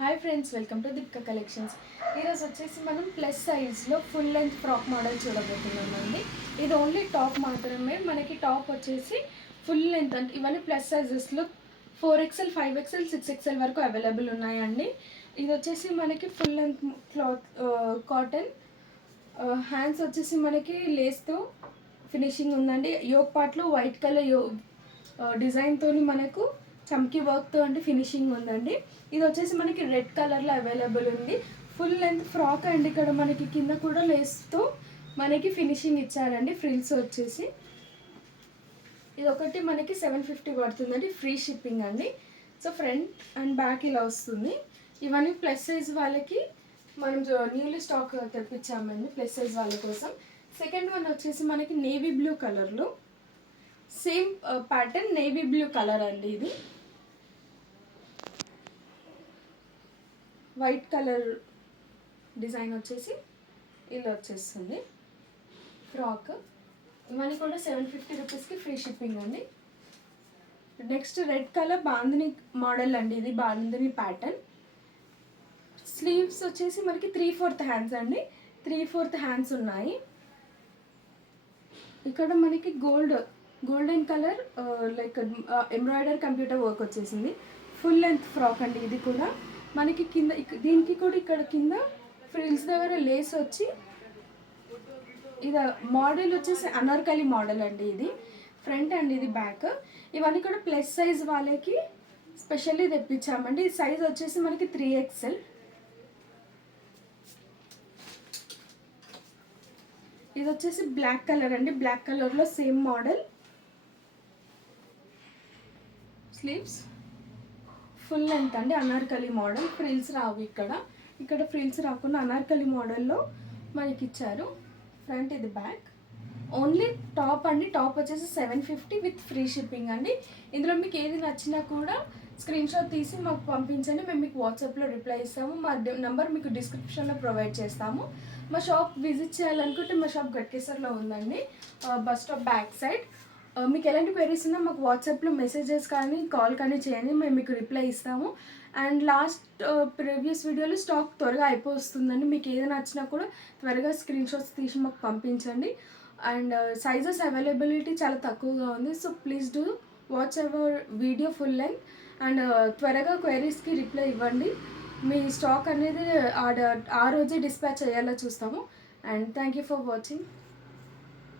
Hi friends, welcome to Deepika collections. ఈరోజు వచ్చేసి మనం ప్లస్ సైజ్లో ఫుల్ లెంత్ ఫ్రాక్ మోడల్ చూడబోతున్నామండి. ఇది ఓన్లీ టాప్ మాత్రమే. మనకి టాప్ వచ్చేసి ఫుల్ లెంత్ అంటే ఇవన్నీ ప్లస్ సైజెస్లో 4XL, 5XL, 6XL వరకు అవైలబుల్ ఉన్నాయండి. ఇది వచ్చేసి మనకి full length cloth cotton. Hands వచ్చేసి మనకి లేస్తో ఫినిషింగ్ ఉందండి. యోక్ పార్ట్లో వైట్ కలర్ డిజైన్తో మనకు చమ్కీ వర్క్తో అంటే ఫినిషింగ్ ఉందండి. ఇది వచ్చేసి మనకి రెడ్ కలర్లో అవైలబుల్ ఉంది. ఫుల్ లెంత్ ఫ్రాక్ అండ్ ఇక్కడ మనకి కింద కూడా లేస్తో మనకి ఫినిషింగ్ ఇచ్చారండి. ఫ్రిల్స్ వచ్చేసి ఇది ఒకటి మనకి 750 పడుతుందండి, ఫ్రీ షిప్పింగ్ అండి. సో ఫ్రంట్ అండ్ బ్యాక్ ఇలా వస్తుంది. ఇవన్నీ ప్లస్ సైజ్ వాళ్ళకి మనం న్యూలీ స్టాక్ తెప్పించామండి ప్లస్ సైజ్ వాళ్ళ కోసం. సెకండ్ వన్ వచ్చేసి మనకి నేవీ బ్లూ కలర్లో same pattern, navy blue colour అండి. ఇది వైట్ కలర్ డిజైన్ వచ్చేసి ఇలా వచ్చేస్తుంది ఫ్రాక్. ఇవన్నీ కూడా 750 రూపీస్కి ఫ్రీ షిప్పింగ్ అండి. Next red colour bandhani model అండి. ఇది బాందిని ప్యాటర్న్. స్లీవ్స్ వచ్చేసి మనకి 3/4 హ్యాండ్స్ అండి. 3/4 హ్యాండ్స్ ఉన్నాయి. ఇక్కడ మనకి golden colour like embroidery computer work వచ్చేసింది. ఫుల్ లెంత్ ఫ్రాక్ అండి. ఇది కూడా మనకి కింద దీనికి కూడా ఇక్కడ కింద ఫ్రిల్స్ దగ్గర లేస్ వచ్చి ఇది మోడల్ వచ్చేసి అనార్కలి మోడల్ అండి. ఇది ఫ్రంట్ అండ్ ఇది బ్యాక్. ఇవన్నీ కూడా ప్లస్ సైజ్ వాళ్ళకి స్పెషల్లీ తెప్పించామండి. ఈ సైజ్ వచ్చేసి మనకి 3XL. ఇది వచ్చేసి బ్లాక్ కలర్ అండి. బ్లాక్ కలర్లో same model. Sleeves full length అండి, అనార్కలి మోడల్. ఫ్రిల్స్ రావు ఇక్కడ ఫ్రిల్స్ రాకుండా అనార్కలి మోడల్లో మనకి ఇచ్చారు. ఫ్రంట్ ఇది బ్యాక్. ఓన్లీ టాప్ అండి. టాప్ వచ్చేసి 750 విత్ ఫ్రీ షిప్పింగ్ అండి. ఇందులో మీకు ఏది నచ్చినా కూడా స్క్రీన్ షాట్ తీసి మాకు పంపించండి. మేము మీకు వాట్సాప్లో రిప్లై ఇస్తాము. మా నెంబర్ మీకు డిస్క్రిప్షన్లో ప్రొవైడ్ చేస్తాము. మా షాప్ విజిట్ చేయాలనుకుంటే మా షాప్ గట్కేసర్లో ఉందండి, బస్ స్టాప్ బ్యాక్ సైడ్. మీకు ఎలాంటి క్వైరీస్ ఉన్నా మాకు వాట్సాప్లో మెసేజెస్ కానీ కాల్ కానీ చేయండి, మేము మీకు రిప్లై ఇస్తాము. అండ్ లాస్ట్ ప్రీవియస్ వీడియోలో స్టాక్ త్వరగా అయిపోతుందండి. మీకు ఏది నచ్చినా కూడా త్వరగా స్క్రీన్ షాట్స్ తీసి మాకు పంపించండి. అండ్ సైజెస్ అవైలబిలిటీ చాలా తక్కువగా ఉంది. So please do watch hour video full length and త్వరగా క్వైరీస్కి రిప్లై ఇవ్వండి. మీ స్టాక్ అనేది ఆ రోజే డిస్పాచ్ అయ్యేలా చూస్తాము. And thank you for watching.